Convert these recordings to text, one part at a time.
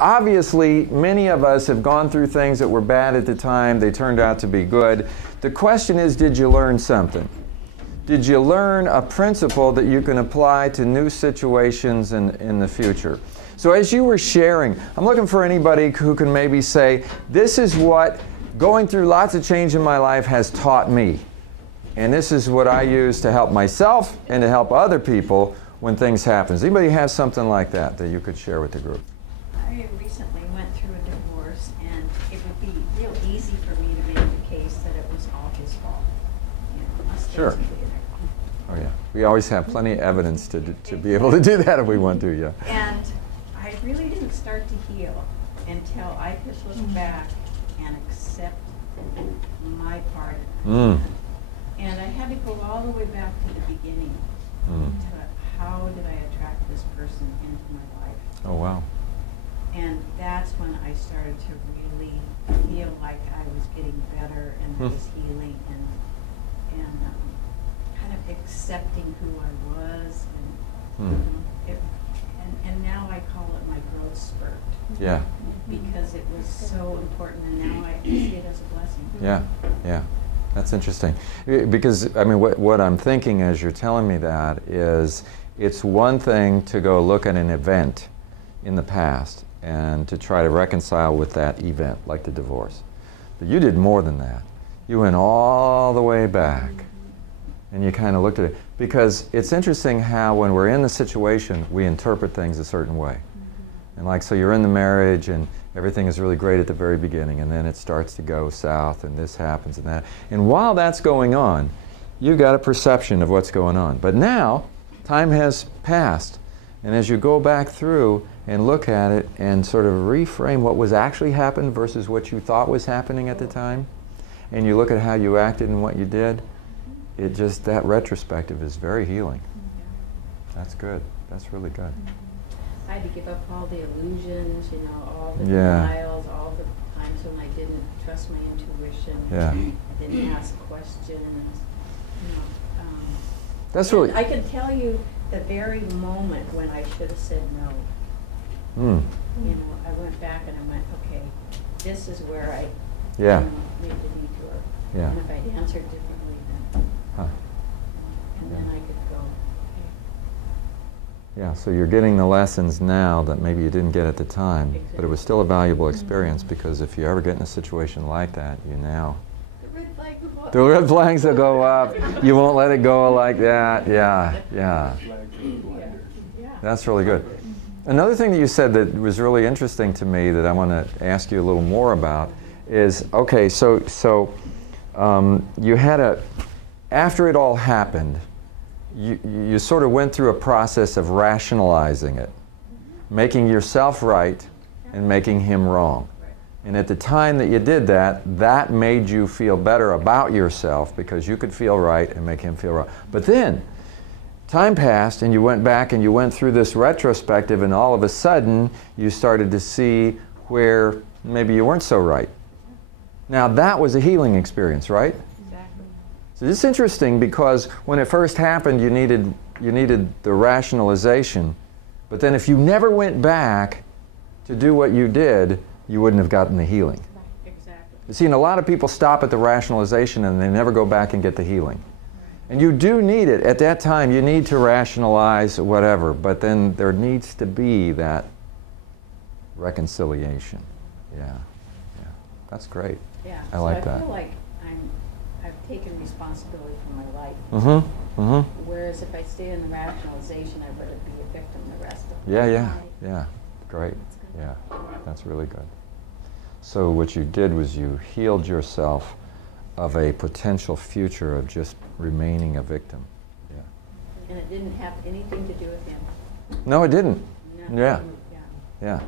obviously, many of us have gone through things that were bad at the time. They turned out to be good. The question is, did you learn something? Did you learn a principle that you can apply to new situations in the future? So as you were sharing, I'm looking for anybody who can maybe say, this is what going through lots of change in my life has taught me. And this is what I use to help myself and to help other people when things happen. Does anybody have something like that that you could share with the group? I recently went through a divorce, and it would be real easy for me to make the case that it was all his fault. You know, Sure. Oh yeah, we always have plenty of evidence to be able to do that if we want to, yeah. And I really didn't start to heal until I could look back and accept my part of it. And I had to go all the way back to the beginning to how did I attract this person into my life. Oh wow. And that's when I started to really feel like I was getting better and I was healing and kind of accepting who I was. And now I call it my growth spurt. Yeah. Because it was so important, and now I see it as a blessing. Yeah, yeah. That's interesting. Because, I mean, what I'm thinking as you're telling me that is, it's one thing to go look at an event in the past and to try to reconcile with that event, like the divorce. But you did more than that. You went all the way back, and you kind of looked at it. Because it's interesting how when we're in the situation, we interpret things a certain way. And like, so you're in the marriage, and everything is really great at the very beginning, and then it starts to go south, and this happens and that. And while that's going on, you've got a perception of what's going on. But now, time has passed, and as you go back through and look at it and sort of reframe what was actually happened versus what you thought was happening at the time, and you look at how you acted and what you did, it just, that retrospective is very healing. That's good. That's really good. I had to give up all the illusions, you know, all the denials, all the times when I didn't trust my intuition. I didn't ask questions. You know, that's really. I can tell you the very moment when I should have said no. You know, I went back and I went, okay, this is where I made the detour. And if I'd answered differently, then and then I could go. Yeah, so you're getting the lessons now that maybe you didn't get at the time, but it was still a valuable experience because if you ever get in a situation like that, you now... The red flags will go up. You won't let it go like that. Yeah. That's really good. Another thing that you said that was really interesting to me that I want to ask you a little more about is, okay, so you had after it all happened, you sort of went through a process of rationalizing it, making yourself right and making him wrong. And at the time that you did that, that made you feel better about yourself because you could feel right and make him feel wrong. But then, time passed and you went back and you went through this retrospective and all of a sudden you started to see where maybe you weren't so right. Now that was a healing experience, right? So it's interesting because when it first happened, you needed the rationalization, but then if you never went back to do what you did, you wouldn't have gotten the healing. Exactly. You see, and a lot of people stop at the rationalization and they never go back and get the healing. And you do need it. At that time, you need to rationalize whatever, but then there needs to be that reconciliation. Yeah. That's great. Yeah. I like that. I feel like I've taken responsibility for my life. Whereas if I stay in the rationalization, I would be a victim the rest of my life. Yeah. Great. Yeah. That's really good. So what you did was you healed yourself of a potential future of just remaining a victim. Yeah. And it didn't have anything to do with him. No, it didn't. No. Yeah.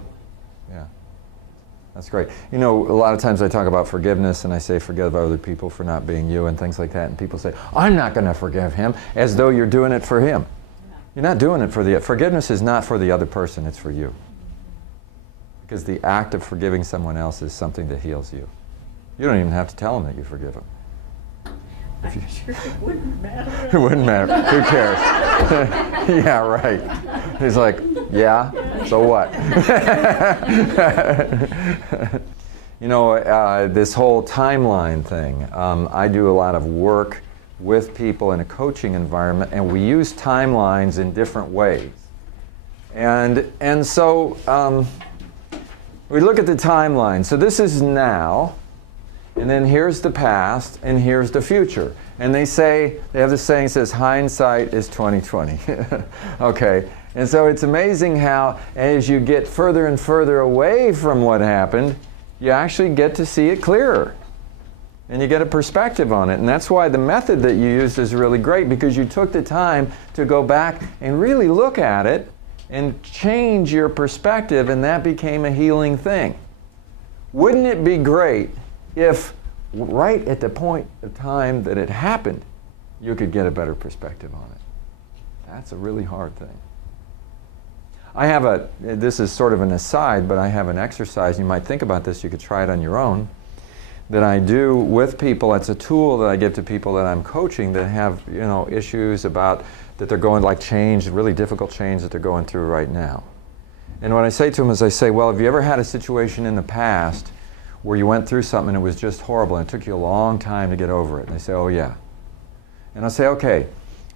That's great. You know, a lot of times I talk about forgiveness and I say forgive other people for not being you and things like that, and people say, I'm not going to forgive him, as though you're doing it for him. You're not doing it for forgiveness is not for the other person, it's for you. Because the act of forgiving someone else is something that heals you. You don't even have to tell them that you forgive them. I'm sure it wouldn't matter. It wouldn't matter. Who cares? Yeah, right. He's like, yeah. So what? You know, this whole timeline thing, I do a lot of work with people in a coaching environment, and we use timelines in different ways. And so we look at the timeline. So this is now, and then here's the past, and here's the future. And they have this saying that says, hindsight is 20/20. Okay, and so it's amazing how as you get further and further away from what happened, you actually get to see it clearer. And you get a perspective on it. And that's why the method that you used is really great, because you took the time to go back and really look at it and change your perspective, and that became a healing thing. Wouldn't it be great if right at the point of time that it happened, you could get a better perspective on it? That's a really hard thing. This is sort of an aside, but I have an exercise. You might think about this, you could try it on your own, that I do with people. It's a tool that I give to people that I'm coaching that have, you know, issues about that they're going, like change, really difficult change that they're going through right now. And what I say to them is I say, well, have you ever had a situation in the past where you went through something and it was just horrible and it took you a long time to get over it? And they say, oh yeah. And I'll say, okay.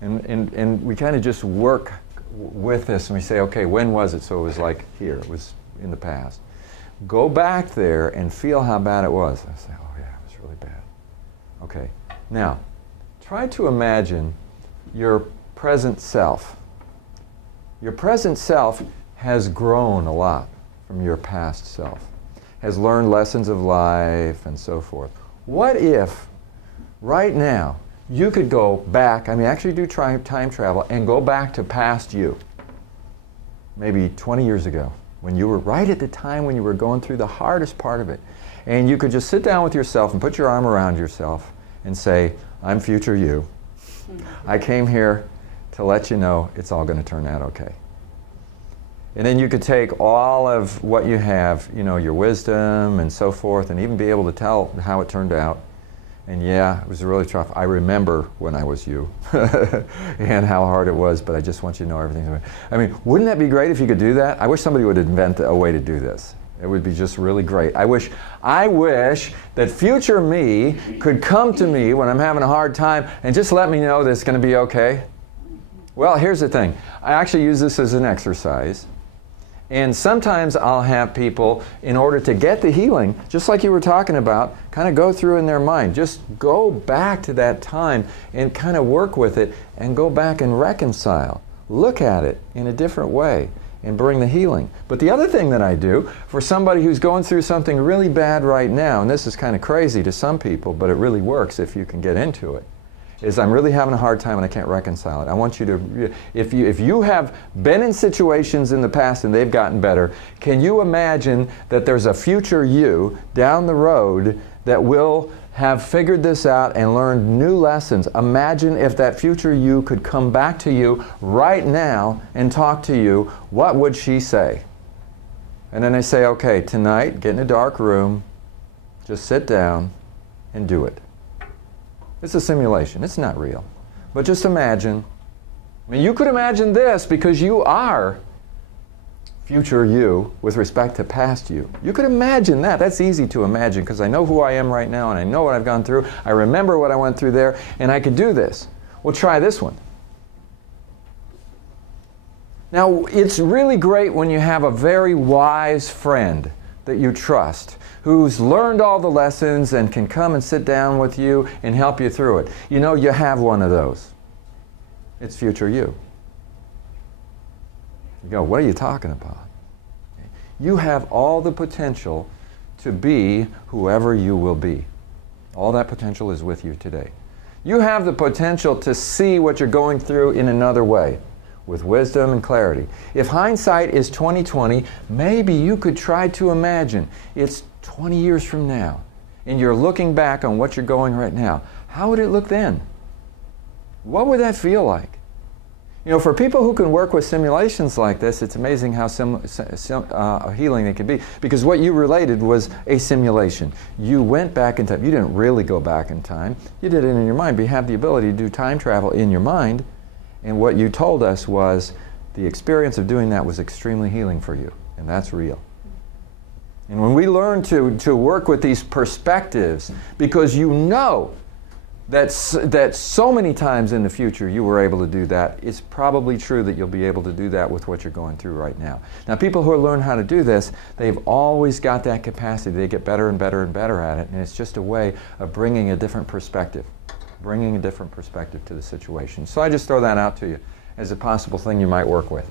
And we kind of just work with this, and we say, okay, when was it? So it was like here, it was in the past. Go back there and feel how bad it was. I say, oh yeah, it was really bad. Okay, now try to imagine your present self. Your present self has grown a lot from your past self, has learned lessons of life and so forth. What if right now you could go back, actually do time travel and go back to past you, maybe 20 years ago, when you were right at the time when you were going through the hardest part of it, and you could just sit down with yourself and put your arm around yourself and say, I'm future you. I came here to let you know it's all going to turn out okay. And then you could take all of what you have, you know, your wisdom and so forth, and even be able to tell how it turned out. And yeah, it was really tough. I remember when I was you and how hard it was, but I just want you to know everything's okay. Wouldn't that be great if you could do that? I wish somebody would invent a way to do this. It would be just really great. I wish that future me could come to me when I'm having a hard time and just let me know that it's going to be okay. Well, here's the thing. I actually use this as an exercise. And sometimes I'll have people, in order to get the healing, just like you were talking about, kind of go through in their mind. Just go back to that time and kind of work with it and go back and reconcile. Look at it in a different way and bring the healing. But the other thing that I do for somebody who's going through something really bad right now, and this is kind of crazy to some people, but it really works if you can get into it, is I'm really having a hard time and I can't reconcile it. I want you to, if you have been in situations in the past and they've gotten better, can you imagine that there's a future you down the road that will have figured this out and learned new lessons? Imagine if that future you could come back to you right now and talk to you. What would she say? And then I say, okay, tonight, get in a dark room, just sit down and do it. It's a simulation. It's not real. But just imagine. You could imagine this because you are future you with respect to past you. You could imagine that. That's easy to imagine because I know who I am right now and I know what I've gone through. I remember what I went through there and I could do this. Well, try this one. Now, it's really great when you have a very wise friend that you trust, who's learned all the lessons and can come and sit down with you and help you through it. You know, you have one of those. It's future you. You go, what are you talking about? You have all the potential to be whoever you will be. All that potential is with you today. You have the potential to see what you're going through in another way, with wisdom and clarity. If hindsight is 20/20, maybe you could try to imagine it's 20 years from now, and you're looking back on what you're going right now. How would it look then? What would that feel like? You know, for people who can work with simulations like this, it's amazing how healing it can be. Because what you related was a simulation. You went back in time. You didn't really go back in time. You did it in your mind, but you have the ability to do time travel in your mind. And what you told us was the experience of doing that was extremely healing for you, and that's real. And when we learn to work with these perspectives, because you know that so many times in the future you were able to do that, it's probably true that you'll be able to do that with what you're going through right now. Now, people who learn how to do this, they've always got that capacity. They get better and better and better at it, and it's just a way of bringing a different perspective to the situation. So I just throw that out to you as a possible thing you might work with.